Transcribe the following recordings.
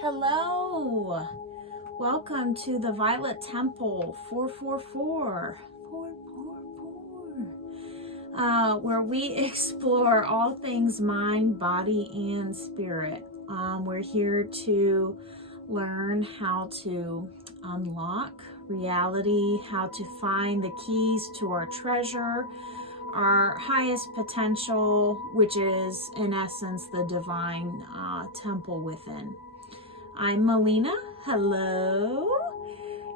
Hello, welcome to the Violet Temple 444, where we explore all things mind, body, and spirit. We're here to learn how to unlock reality, how to find the keys to our treasure, our highest potential, which is in essence the divine temple within. I'm Melina. Hello,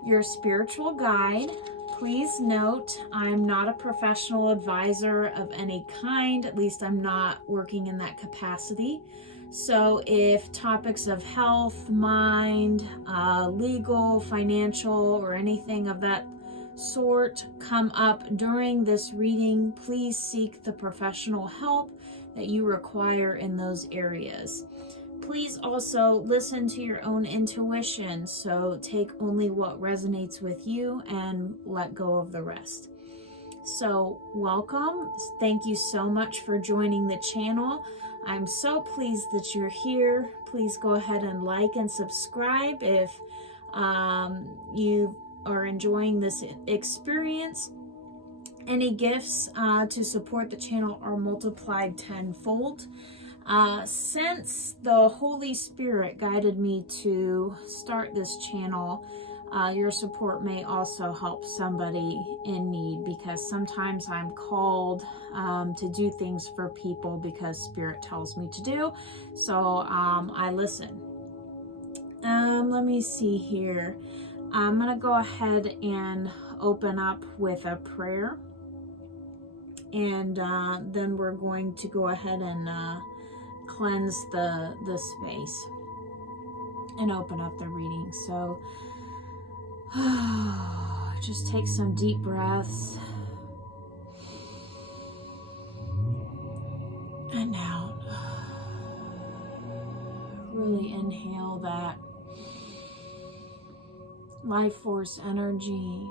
your spiritual guide. Please note, I'm not a professional advisor of any kind, at least I'm not working in that capacity. So if topics of health, mind, legal, financial, or anything of that sort come up during this reading, please seek the professional help that you require in those areas. Please also listen to your own intuition, so take only what resonates with you and let go of the rest. So welcome. Thank you so much for joining the channel. I'm so pleased that you're here. Please go ahead and like and subscribe if you are enjoying this experience. Any gifts to support the channel are multiplied tenfold. Since the Holy Spirit guided me to start this channel, your support may also help somebody in need, because sometimes I'm called to do things for people because Spirit tells me to do. So I listen. Let me see here. I'm going to go ahead and open up with a prayer. And then we're going to go ahead and cleanse the space and open up the reading. So just take some deep breaths and out. Really inhale that life force energy.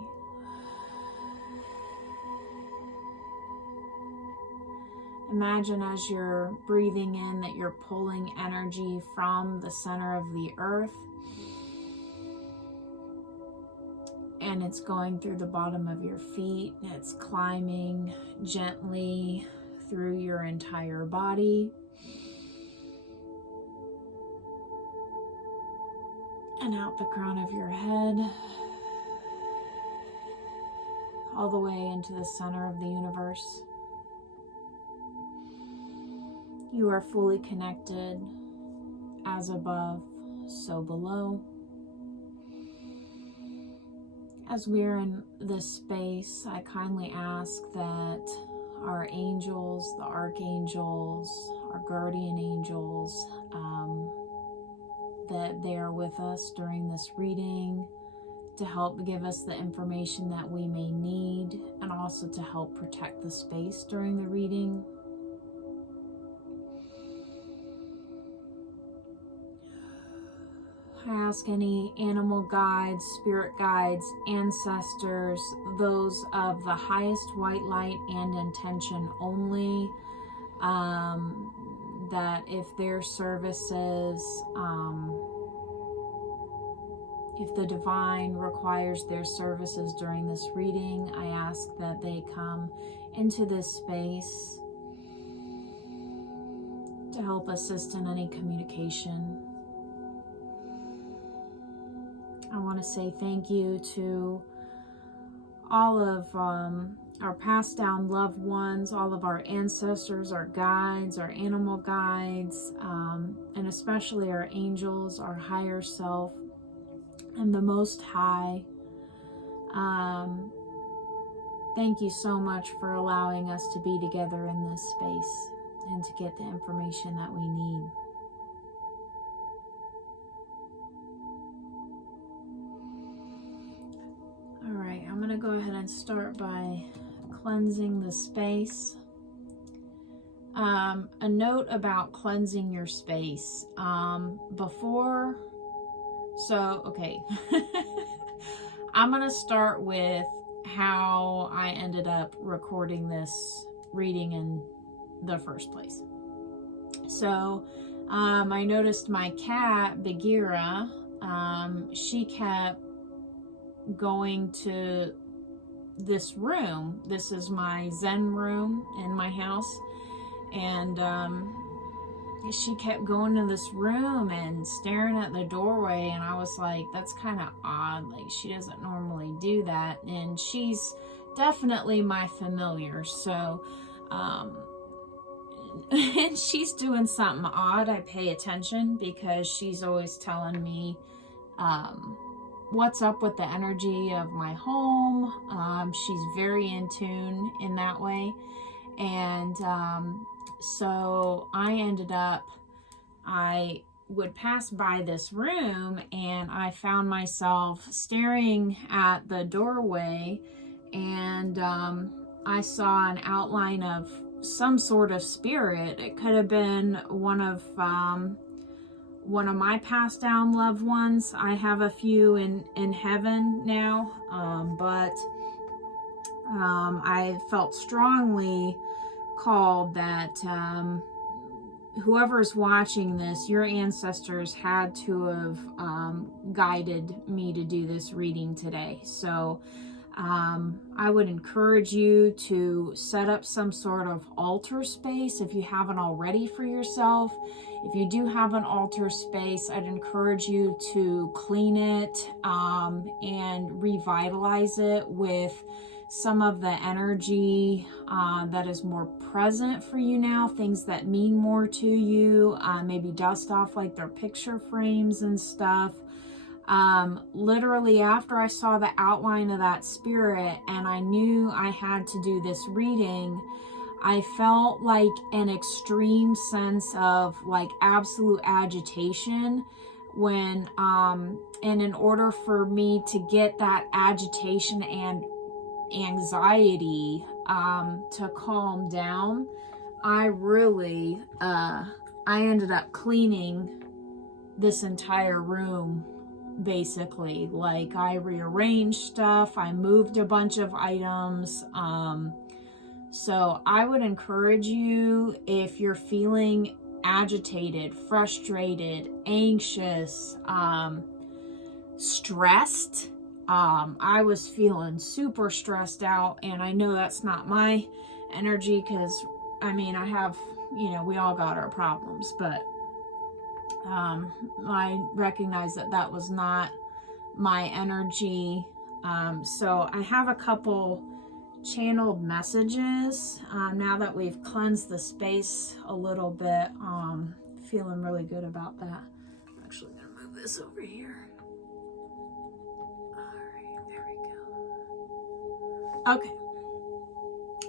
Imagine as you're breathing in that you're pulling energy from the center of the earth, and it's going through the bottom of your feet. It's climbing gently through your entire body and out the crown of your head, all the way into the center of the universe. You are fully connected, as above, so below. As we're in this space, I kindly ask that our angels, the archangels, our guardian angels, that they are with us during this reading to help give us the information that we may need, and also to help protect the space during the reading. I ask any animal guides, spirit guides, ancestors, those of the highest white light and intention only, that if their services, if the divine requires their services during this reading, I ask that they come into this space to help assist in any communication. I want to say thank you to all of our passed down loved ones, all of our ancestors, our guides, our animal guides, and especially our angels, our higher self, and the Most High. Thank you so much for allowing us to be together in this space and to get the information that we need. All right, I'm going to go ahead and start by cleansing the space. A note about cleansing your space. Okay. I'm going to start with how I ended up recording this reading in the first place. So I noticed my cat, Bagheera, she kept going to this room. This is my Zen room in my house. And she kept going to this room and staring at the doorway. And I was like, that's kind of odd. Like, she doesn't normally do that. And she's definitely my familiar. So, and she's doing something odd, I pay attention because she's always telling me what's up with the energy of my home. She's very in tune in that way. And so I would pass by this room and I found myself staring at the doorway, and I saw an outline of some sort of spirit. It could have been one of my passed down loved ones. I have a few in heaven now, but I felt strongly called that whoever's watching this, your ancestors had to have guided me to do this reading today. So I would encourage you to set up some sort of altar space if you haven't already for yourself. If you do have an altar space, I'd encourage you to clean it and revitalize it with some of the energy that is more present for you now, things that mean more to you, maybe dust off like their picture frames and stuff. Literally after I saw the outline of that spirit and I knew I had to do this reading, I felt like an extreme sense of like absolute agitation when, and in order for me to get that agitation and anxiety to calm down, I ended up cleaning this entire room. Basically, like, I rearranged stuff, I moved a bunch of items. So I would encourage you, if you're feeling agitated, frustrated, anxious, stressed. I was feeling super stressed out, and I know that's not my energy because, I mean, I have, we all got our problems, but I recognize that was not my energy. So I have a couple channeled messages now that we've cleansed the space a little bit. Feeling really good about that. I'm actually gonna move this over here. All right, there we go. Okay.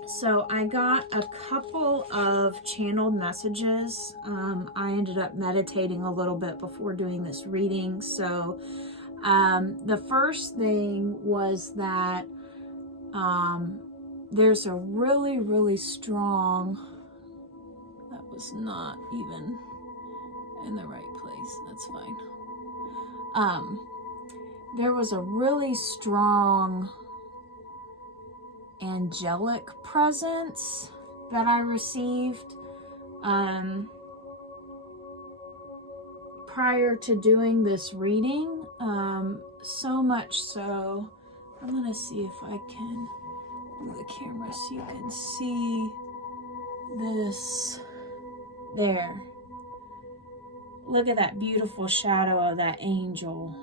So I got a couple of channeled messages. I ended up meditating a little bit before doing this reading. So the first thing was that there's a really, really strong, that was not even in the right place, that's fine. There was a really strong angelic presence that I received prior to doing this reading. So much so, I'm gonna see if I can move the camera so you can see this there. Look at that beautiful shadow of that angel.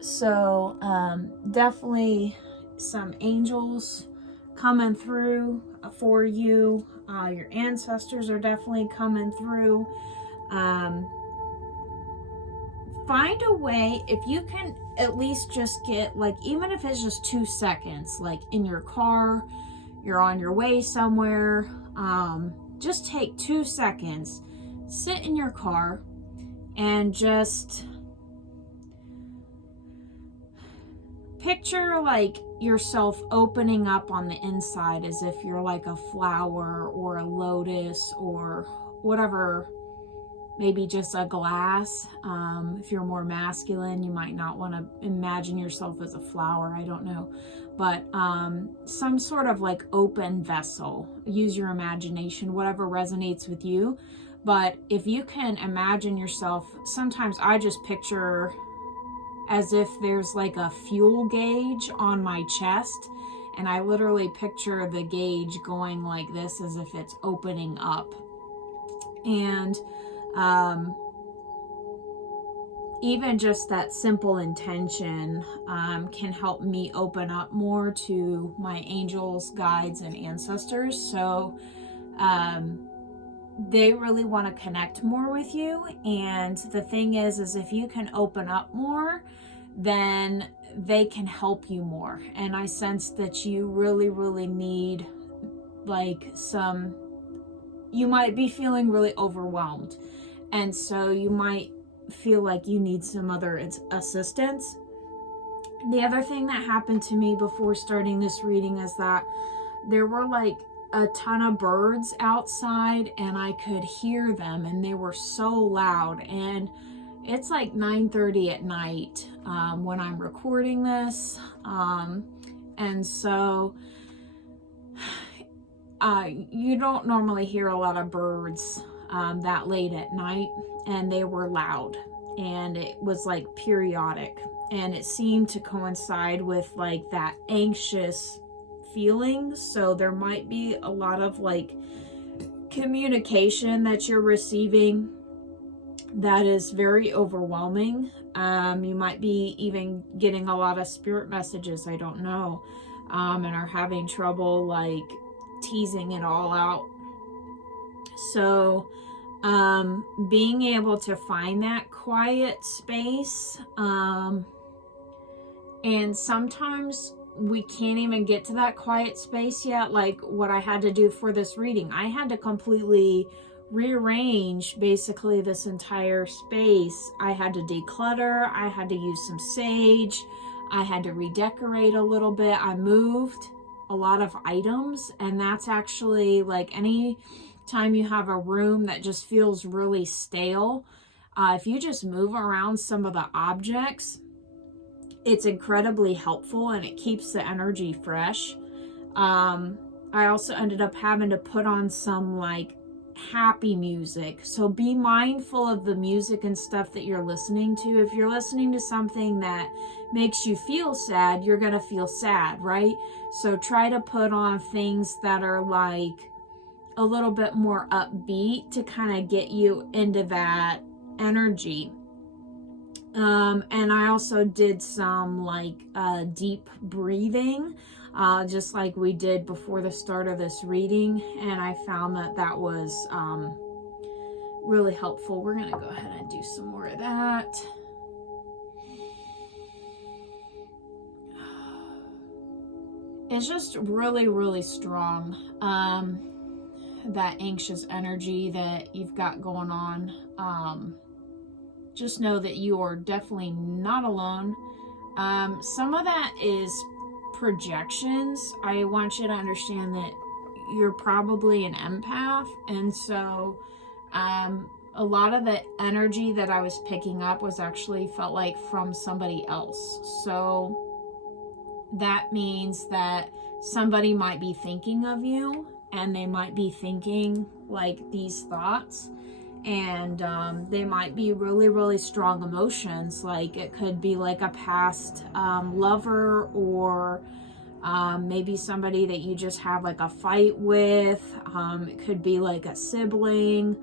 So definitely some angels coming through for you. Your ancestors are definitely coming through. Find a way, if you can at least just get, like, even if it's just 2 seconds, like in your car, you're on your way somewhere, just take 2 seconds, sit in your car and just picture like yourself opening up on the inside as if you're like a flower or a lotus or whatever maybe just a glass. If you're more masculine, you might not want to imagine yourself as a flower. I don't know. But some sort of like open vessel. Use your imagination, whatever resonates with you. But if you can imagine yourself, sometimes I just picture as if there's like a fuel gauge on my chest, and I literally picture the gauge going like this as if it's opening up. And even just that simple intention can help me open up more to my angels, guides, and ancestors. So they really want to connect more with you. And the thing is if you can open up more, then they can help you more. And I sense that you really, really need like you might be feeling really overwhelmed. And so you might feel like you need some other assistance. The other thing that happened to me before starting this reading is that there were like a ton of birds outside, and I could hear them, and they were so loud. And it's like 9:30 at night when I'm recording this, and so you don't normally hear a lot of birds that late at night, and they were loud, and it was like periodic, and it seemed to coincide with like that anxious feeling. So there might be a lot of like communication that you're receiving that is very overwhelming. You might be even getting a lot of spirit messages, I don't know, and are having trouble like teasing it all out. So being able to find that quiet space, and sometimes we can't even get to that quiet space yet. Like what I had to do for this reading, I had to completely rearrange basically this entire space. I had to declutter, I had to use some sage, I had to redecorate a little bit. I moved a lot of items, and that's actually like any time you have a room that just feels really stale, if you just move around some of the objects, it's incredibly helpful, and it keeps the energy fresh. I also ended up having to put on some like happy music. So be mindful of the music and stuff that you're listening to. If you're listening to something that makes you feel sad, you're going to feel sad, right? So try to put on things that are like a little bit more upbeat to kind of get you into that energy. And I also did some like deep breathing, just like we did before the start of this reading, and I found that that was really helpful. We're gonna go ahead and do some more of that. It's just really, really strong, that anxious energy that you've got going on. Just know that you are definitely not alone. Some of that is projections. I want you to understand that you're probably an empath, and so a lot of the energy that I was picking up was actually felt like from somebody else. So that means that somebody might be thinking of you, and they might be thinking like these thoughts, and they might be really, really strong emotions. Like it could be like a past lover, or maybe somebody that you just have like a fight with. It could be like a sibling,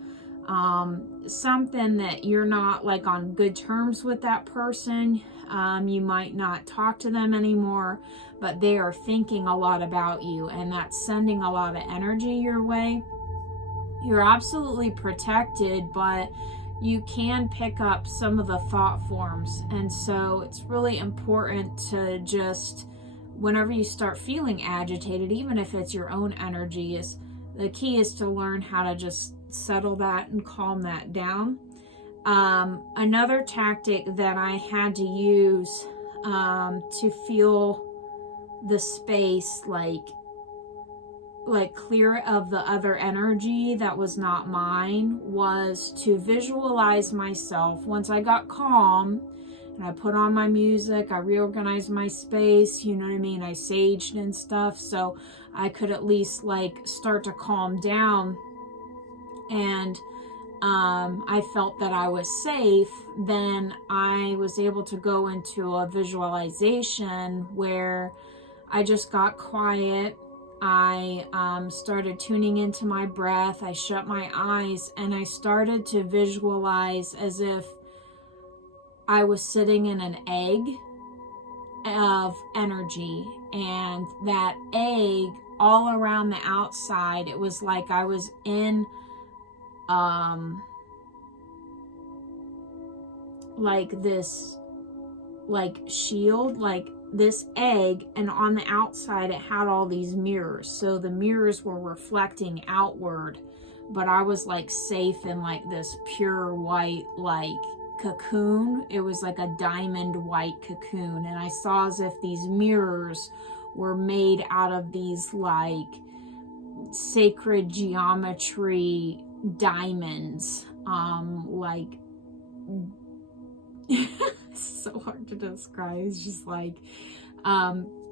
something that you're not like on good terms with that person. You might not talk to them anymore, but they are thinking a lot about you, and that's sending a lot of energy your way. You're absolutely protected, but you can pick up some of the thought forms. And so it's really important to just, whenever you start feeling agitated, even if it's your own energy, is the key is to learn how to just settle that and calm that down. Another tactic that I had to use to feel the space like like clear of the other energy that was not mine, was to visualize myself once I got calm and I put on my music, I reorganized my space, you know what I mean, I saged and stuff so I could at least like start to calm down, and I felt that I was safe. Then I was able to go into a visualization where I just got quiet. I started tuning into my breath. I shut my eyes and I started to visualize as if I was sitting in an egg of energy, and that egg all around the outside, it was like I was in like this like shield, like this egg, and on the outside it had all these mirrors, so the mirrors were reflecting outward, but I was like safe in like this pure white like cocoon. It was like a diamond white cocoon, and I saw as if these mirrors were made out of these like sacred geometry diamonds, like it's so hard to describe. It's just like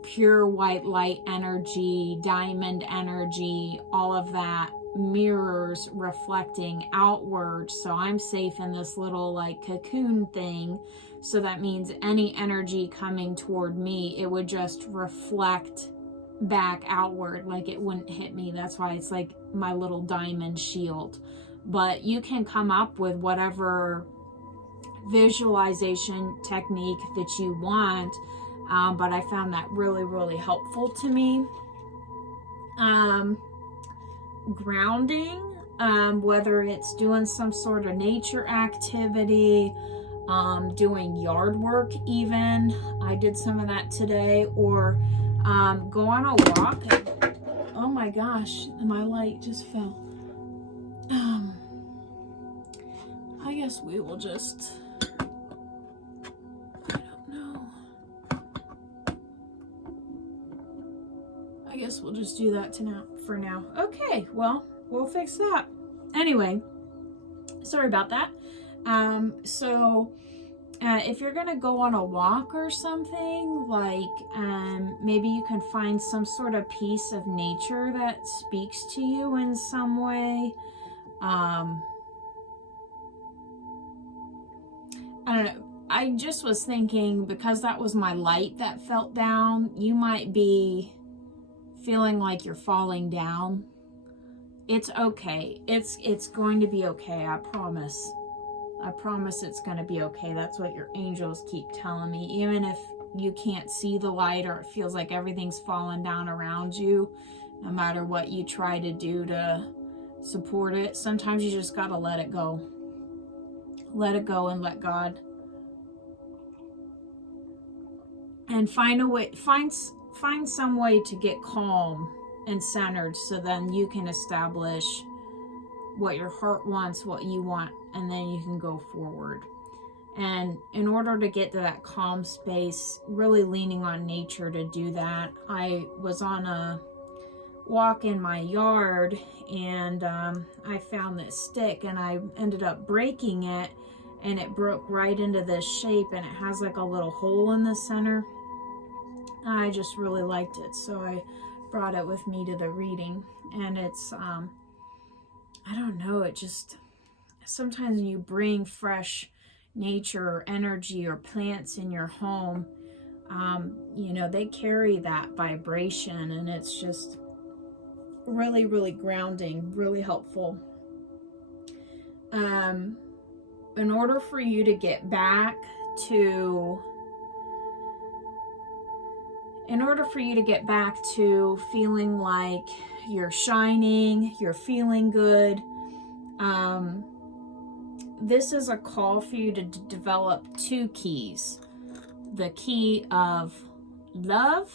pure white light energy, diamond energy, all of that, mirrors reflecting outward. So I'm safe in this little like cocoon thing. So that means any energy coming toward me, it would just reflect back outward, like it wouldn't hit me. That's why it's like my little diamond shield. But you can come up with whatever visualization technique that you want, but I found that really, really helpful to me. Grounding, whether it's doing some sort of nature activity, doing yard work even. I did some of that today, or go on a walk. Oh my gosh, my light just fell. I guess we will just, I don't know. I guess we'll just do that for now. Okay, well, we'll fix that. Anyway, sorry about that. If you're gonna go on a walk or something, like maybe you can find some sort of piece of nature that speaks to you in some way. I don't know. I just was thinking, because that was my light that fell down, you might be feeling like you're falling down. It's okay. It's going to be okay. I promise. I promise it's going to be okay. That's what your angels keep telling me. Even if you can't see the light or it feels like everything's falling down around you, no matter what you try to do to support it, sometimes you just got to let it go. Let it go and let God. And find a way, find some way to get calm and centered, so then you can establish what your heart wants, what you want, and then you can go forward. And in order to get to that calm space, really leaning on nature to do that. I was on a walk in my yard, and I found this stick, and I ended up breaking it, and it broke right into this shape, and it has like a little hole in the center. I just really liked it, so I brought it with me to the reading. And it's I don't know, it just, sometimes when you bring fresh nature or energy or plants in your home, you know, they carry that vibration, and it's just really, really grounding, really helpful. In order for you to get back to feeling like you're shining, you're feeling good, this is a call for you to develop 2 keys. The key of love.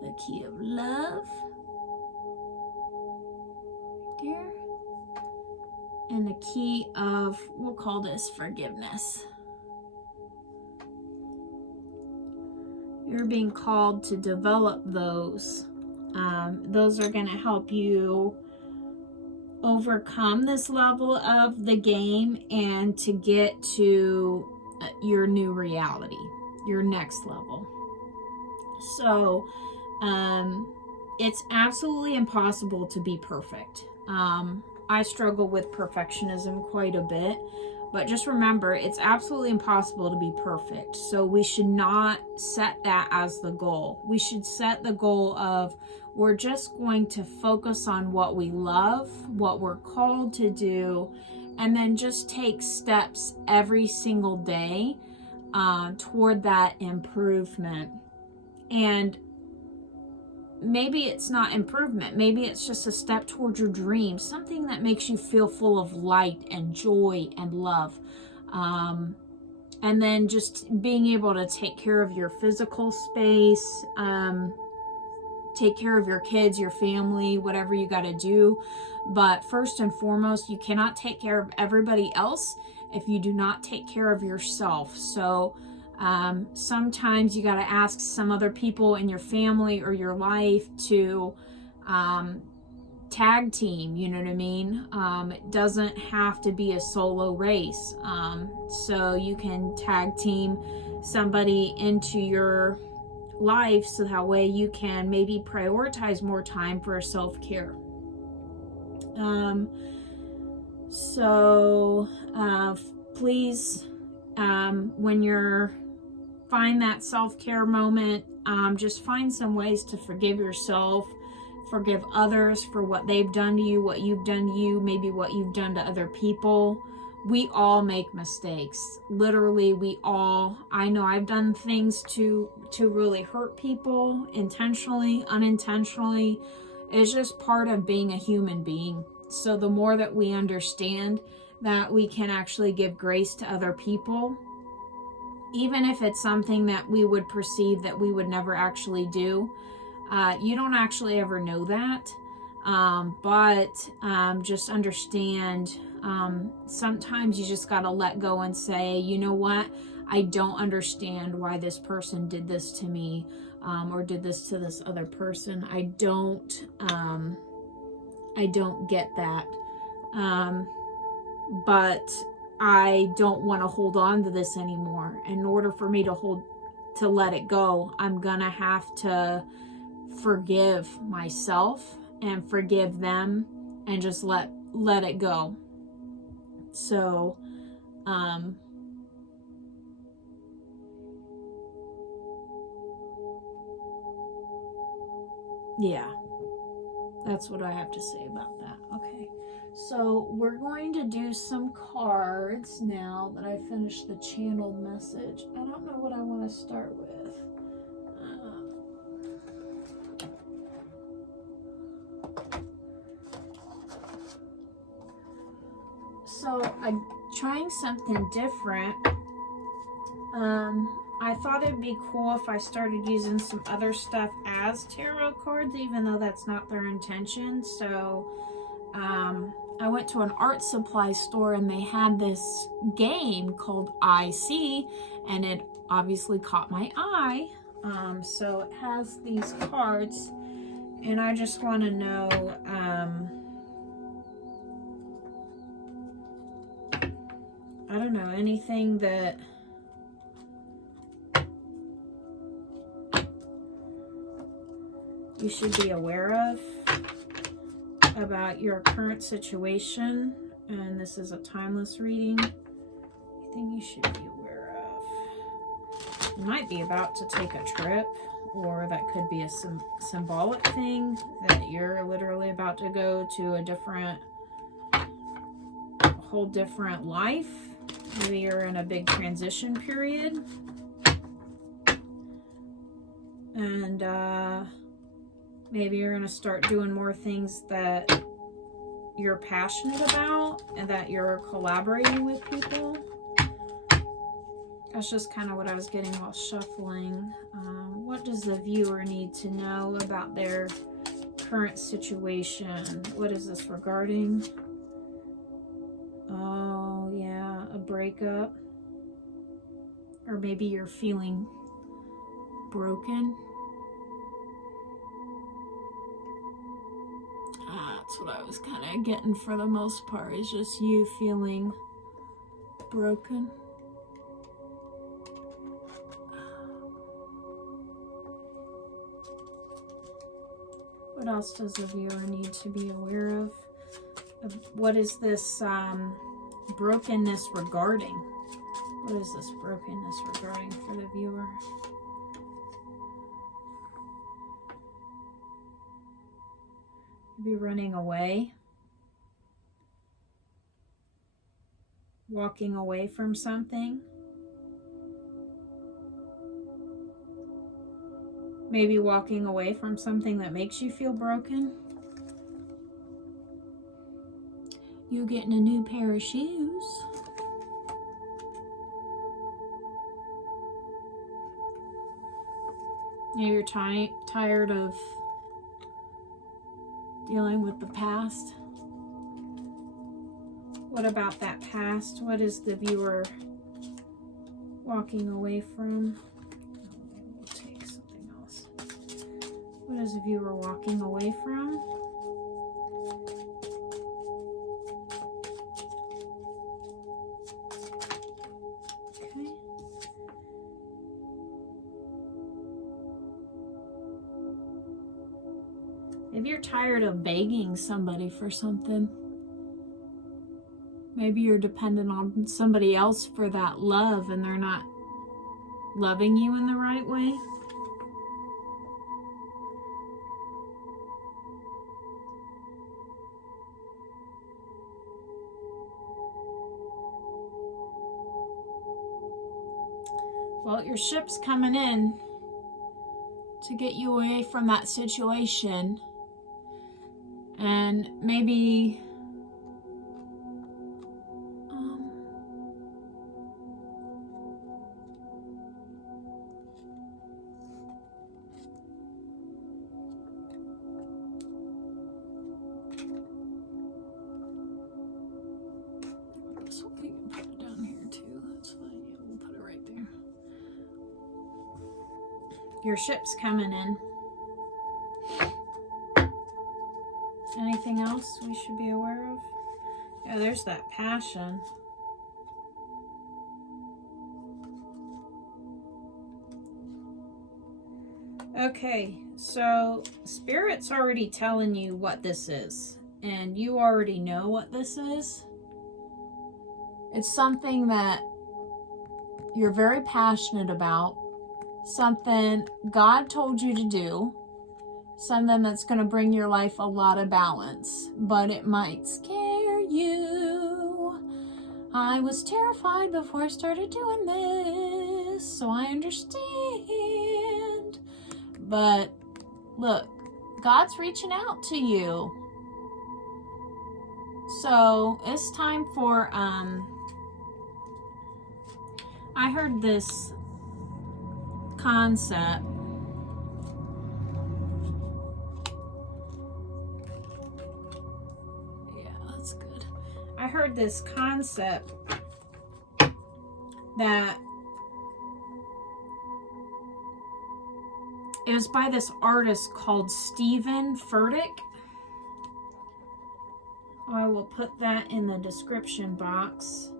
The key of love. Dear. And the key of, we'll call this forgiveness. you're being called to develop those. Those are going to help you overcome this level of the game and to get to your new reality, your next level. So it's absolutely impossible to be perfect. I struggle with perfectionism quite a bit, but just remember, it's absolutely impossible to be perfect. So we should not set that as the goal. We should set the goal of, we're just going to focus on what we love, what we're called to do, and then just take steps every single day toward that improvement. And maybe it's not improvement. Maybe it's just a step towards your dream, something that makes you feel full of light and joy and love. And then just being able to take care of your physical space, take care of your kids, your family, whatever you got to do. But first and foremost, you cannot take care of everybody else if you do not take care of yourself. So sometimes you got to ask some other people in your family or your life to tag team, you know what I mean? It doesn't have to be a solo race. So you can tag team somebody into your life so that way you can maybe prioritize more time for self-care. Please, when you're find that self-care moment, just find some ways to forgive yourself, forgive others for what they've done to you, what you've done to you, maybe what you've done to other people. We all make mistakes. Literally, we all. I know I've done things to really hurt people, intentionally, unintentionally. It's just part of being a human being. So the more that we understand that we can actually give grace to other people, even if it's something that we would perceive that we would never actually do, you don't actually ever know that. But just understand, sometimes you just got to let go and say, you know what? I don't understand why this person did this to me, or did this to this other person. I don't get that. But I don't want to hold on to this anymore. In order for me to let it go, I'm gonna have to forgive myself and forgive them and just let it go. So yeah, that's what I have to say about that. Okay, so we're going to do some cards now that I finished the channeled message. I don't know what I want to start with. So I'm trying something different. I thought it'd be cool if I started using some other stuff as tarot cards, even though that's not their intention. So I went to an art supply store and they had this game called I See, and it obviously caught my eye. So it has these cards, and I just want to know, I don't know, anything that you should be aware of about your current situation. And this is a timeless reading. Anything you should be aware of. You might be about to take a trip, or that could be a symbolic thing that you're literally about to go to a whole different life. Maybe you're in a big transition period. And maybe you're going to start doing more things that you're passionate about and that you're collaborating with people. That's just kind of what I was getting while shuffling. What does the viewer need to know about their current situation? What is this regarding? Oh, yeah, a breakup. Or maybe you're feeling broken. That's what I was kind of getting for the most part, is just you feeling broken. What else does a viewer need to be aware of? What is this brokenness regarding? What is this brokenness regarding for the viewer? Be running away, walking away from something, maybe walking away from something that makes you feel broken. You getting a new pair of shoes. Maybe you're tired of dealing with the past. What about that past? What is the viewer walking away from? We'll take something else. What is the viewer walking away from? Okay. Maybe you're tired of begging somebody for something. Maybe you're dependent on somebody else for that love and they're not loving you in the right way. Well, your ship's coming in to get you away from that situation. And maybe this one, we can put it down here too. That's fine. Yeah, we'll put it right there. Your ship's coming in. Anything else we should be aware of? Yeah, there's that passion. Okay, so Spirit's already telling you what this is, and you already know what this is. It's something that you're very passionate about, something God told you to do, something that's going to bring your life a lot of balance, but it might scare you. I was terrified before I started doing this, so I understand. But look, God's reaching out to you. So it's time for, I heard this concept. I heard this concept that it was by this artist called Steven Furtick. I will put that in the description box.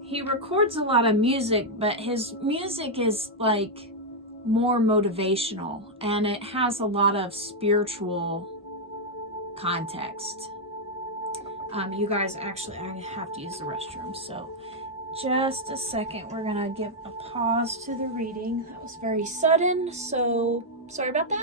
He records a lot of music, but his music is like more motivational and it has a lot of spiritual context. You guys, actually, I have to use the restroom, so just a second. We're gonna give a pause to the reading. That was very sudden, so sorry about that.